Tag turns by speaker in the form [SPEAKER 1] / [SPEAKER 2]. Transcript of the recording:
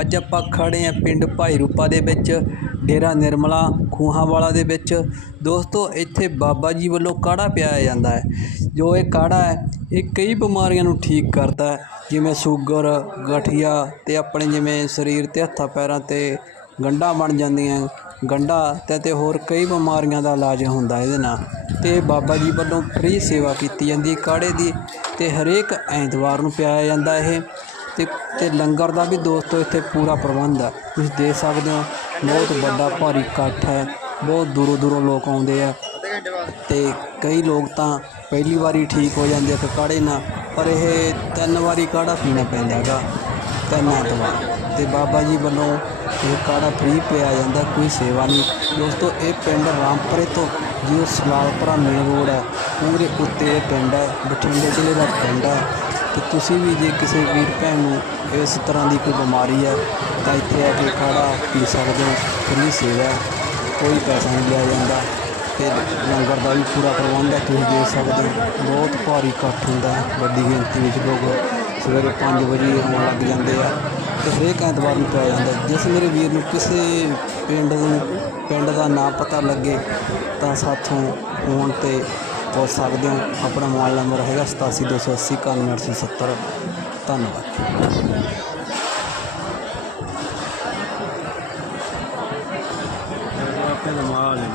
[SPEAKER 1] ਅੱਜ ਆਪਾਂ ਖੜੇ ਆ ਪਿੰਡ ਭਾਈ ਰੂਪਾ ਦੇ ਵਿੱਚ, ਡੇਰਾ ਨਿਰਮਲਾ ਖੂਹਾਂ ਵਾਲਾ ਦੇ ਵਿੱਚ। ਦੋਸਤੋ, ਇੱਥੇ ਬਾਬਾ ਜੀ ਵੱਲੋਂ ਕਾੜਾ ਪਿਆਇਆ ਜਾਂਦਾ ਹੈ। ਜੋ ਇਹ ਕਾੜਾ ਹੈ, ਇਹ ਕਈ ਬਿਮਾਰੀਆਂ ਨੂੰ ਠੀਕ ਕਰਦਾ ਹੈ। ਜਿਵੇਂ ਸ਼ੂਗਰ, ਗਠੀਆ ਤੇ ਆਪਣੇ ਜਿਵੇਂ ਸਰੀਰ ਤੇ ਹੱਥਾਂ ਪੈਰਾਂ ਤੇ ਗੰਢਾਂ ਬਣ ਜਾਂਦੀਆਂ, ਗੰਢਾ ਤੇ ਤੇ ਹੋਰ ਕਈ ਬਿਮਾਰੀਆਂ ਦਾ ਇਲਾਜ ਹੁੰਦਾ ਇਹਦੇ ਨਾਲ। ਤੇ ਬਾਬਾ ਜੀ ਵੱਲੋਂ ਫ੍ਰੀ ਸੇਵਾ ਕੀਤੀ ਜਾਂਦੀ ਕਾੜੇ ਦੀ ਤੇ ਹਰੇਕ ਐਤਵਾਰ ਨੂੰ ਪਿਆਇਆ ਜਾਂਦਾ ਇਹ। ਤੇ ਤੇ ਲੰਗਰ ਦਾ ਵੀ ਦੋਸਤੋ ਇੱਥੇ ਪੂਰਾ ਪ੍ਰਬੰਧ ਹੈ ਤੁਸੀਂ ਦੇਖ ਸਕਦੇ ਹੋ, ਬਹੁਤ ਵੱਡਾ ਭਾਰੀ ਇਕੱਠ ਹੈ, ਬਹੁਤ ਦੂਰੋਂ ਦੂਰੋਂ ਲੋਕ ਆਉਂਦੇ ਆ। ਤੇ ਕਈ ਲੋਕ ਤਾਂ ਪਹਿਲੀ ਵਾਰੀ ਠੀਕ ਹੋ ਜਾਂਦੇ ਆ ਕਾੜੇ ਨਾਲ ਪਰ ਇਹ ਤਿੰਨ ਵਾਰੀ ਕਾੜਾ ਪੀਣਾ ਪੈਂਦਾ ਹੈਗਾ, ਤਿੰਨ ਐਤਵਾਰ। ਤੇ ਬਾਬਾ ਜੀ ਵੱਲੋਂ ਇਹ ਕਾੜਾ ਫ੍ਰੀ ਪਿਆ ਜਾਂਦਾ, ਕੋਈ ਸੇਵਾ ਨਹੀਂ। ਦੋਸਤੋ, ਇਹ ਪਿੰਡ ਰਾਮਪੁਰੇ ਤੋਂ ਜਿਉ ਸਲਾਲਪੁਰਾ ਮੇਨ ਰੋਡ ਹੈ, ਪੂਰੇ ਉੱਤੇ ਇਹ ਪਿੰਡ ਹੈ, ਬਠਿੰਡੇ ਜ਼ਿਲ੍ਹੇ ਦਾ ਪਿੰਡ ਹੈ। ਤੇ ਤੁਸੀਂ ਵੀ ਜੇ ਕਿਸੇ ਵੀਰ ਭੈਣ ਨੂੰ ਇਸ ਤਰ੍ਹਾਂ ਦੀ ਕੋਈ ਬਿਮਾਰੀ ਹੈ, ਤਾਂ ਇੱਥੇ ਆ ਕੇ ਕਾੜਾ ਪੀ ਸਕਦੇ ਹੋ, ਫ੍ਰੀ ਸੇਵਾ ਕੋਈ ਪੈਸਾ ਨਹੀਂ ਲਿਆ ਜਾਂਦਾ ਤੇ ਲੰਗਰ ਦਾ ਵੀ ਪੂਰਾ ਪ੍ਰਬੰਧ ਹੈ, ਤੁਸੀਂ ਦੇਖ ਸਕਦੇ ਹੋ, ਬਹੁਤ ਭਾਰੀ ਇਕੱਠ ਹੁੰਦਾ ਹੈ, ਵੱਡੀ ਗਿਣਤੀ ਵਿੱਚ ਲੋਕ ਸਵੇਰੇ 5 ਵਜੇ ਆਉਣ ਲੱਗ ਜਾਂਦੇ ਆ ਤੇ ਹਰੇਕ ਐਤਵਾਰ ਨੂੰ ਪਿਆ ਜਾਂਦਾ ਜਿਸ ਮੇਰੇ ਵੀਰ ਨੂੰ ਕਿਸੇ ਪਿੰਡ ਨੂੰ, ਪਿੰਡ ਦਾ ਨਾਂ ਪਤਾ ਲੱਗੇ, ਤਾਂ ਸਾਥੋਂ ਫੋਨ ਤੇ ਪੁੱਛ ਸਕਦੇ ਹੋ। ਆਪਣਾ ਮੋਬਾਈਲ ਨੰਬਰ ਹੈਗਾ 8728 91870 ਧੰਨਵਾਦ।
[SPEAKER 2] ਆਪਣੇ ਦਾ ਮਾਲ ਹੈ